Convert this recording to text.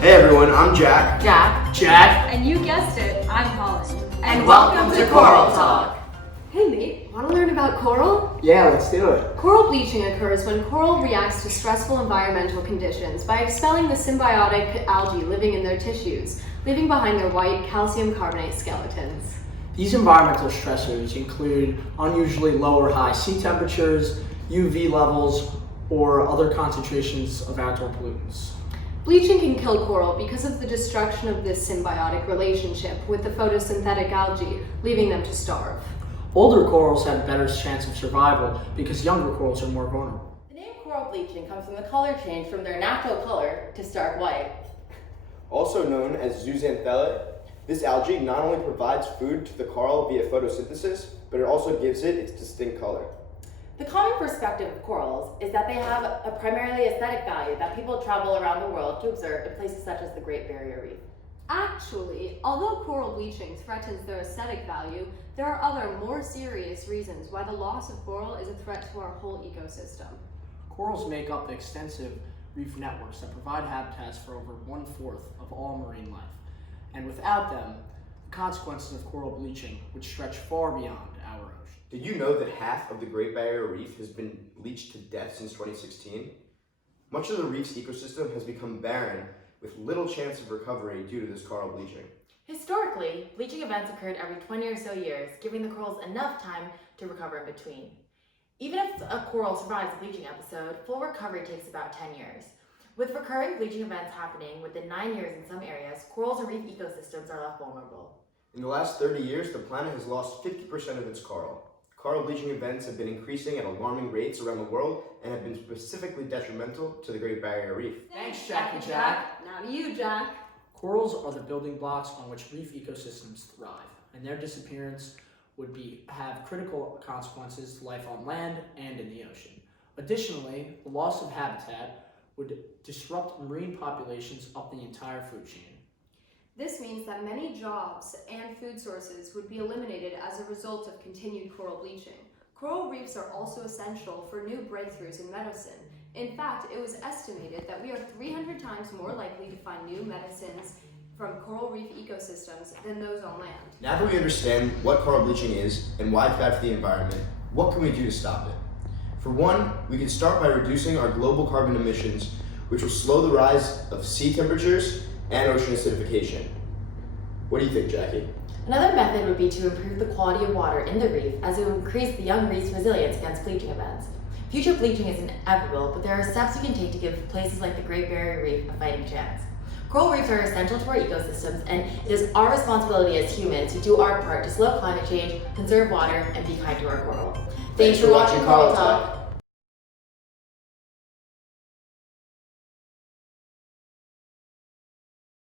Hey everyone, I'm Jack. Jack. And you guessed it, I'm Holland. And welcome to Coral Talk. Hey mate, want to learn about coral? Yeah, let's do it. Coral bleaching occurs when coral reacts to stressful environmental conditions by expelling the symbiotic algae living in their tissues, leaving behind their white calcium carbonate skeletons. These environmental stressors include unusually low or high sea temperatures, UV levels, or other concentrations of outdoor pollutants. Bleaching can kill coral because of the destruction of this symbiotic relationship with the photosynthetic algae, leaving them to starve. Older corals have a better chance of survival because younger corals are more vulnerable. The name coral bleaching comes from the color change from their natural color to stark white. Also known as zooxanthellae, this algae not only provides food to the coral via photosynthesis, but it also gives it its distinct color. The common perspective of corals is that they have a primarily aesthetic value that people travel around the world to observe in places such as the Great Barrier Reef. Actually, although coral bleaching threatens their aesthetic value, there are other, more serious reasons why the loss of coral is a threat to our whole ecosystem. Corals make up the extensive reef networks that provide habitats for over 1/4 of all marine life. And without them, the consequences of coral bleaching would stretch far beyond our ocean. Did you know that half of the Great Barrier Reef has been bleached to death since 2016? Much of the reef's ecosystem has become barren, with little chance of recovery due to this coral bleaching. Historically, bleaching events occurred every 20 or so years, giving the corals enough time to recover in between. Even if a coral survives a bleaching episode, full recovery takes about 10 years. With recurring bleaching events happening within 9 years in some areas, corals and reef ecosystems are left vulnerable. In the last 30 years, the planet has lost 50% of its coral. Coral bleaching events have been increasing at alarming rates around the world and have been specifically detrimental to the Great Barrier Reef. Thanks, Jack and Jack. Now to you, Jack. Corals are the building blocks on which reef ecosystems thrive, and their disappearance would have critical consequences to life on land and in the ocean. Additionally, the loss of habitat would disrupt marine populations up the entire food chain. This means that many jobs and food sources would be eliminated as a result of continued coral bleaching. Coral reefs are also essential for new breakthroughs in medicine. In fact, it was estimated that we are 300 times more likely to find new medicines from coral reef ecosystems than those on land. Now that we understand what coral bleaching is and why it's bad for the environment, what can we do to stop it? For one, we can start by reducing our global carbon emissions, which will slow the rise of sea temperatures and ocean acidification. What do you think, Jackie? Another method would be to improve the quality of water in the reef, as it would increase the young reef's resilience against bleaching events. Future bleaching is inevitable, but there are steps we can take to give places like the Great Barrier Reef a fighting chance. Coral reefs are essential to our ecosystems, and it is our responsibility as humans to do our part to slow climate change, conserve water, and be kind to our coral. Thanks for watching Coral Talk.